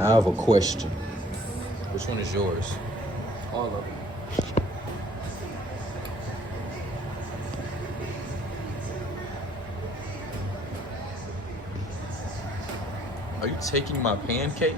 I have a question. Which one is yours? All of them. Are you taking my pancake?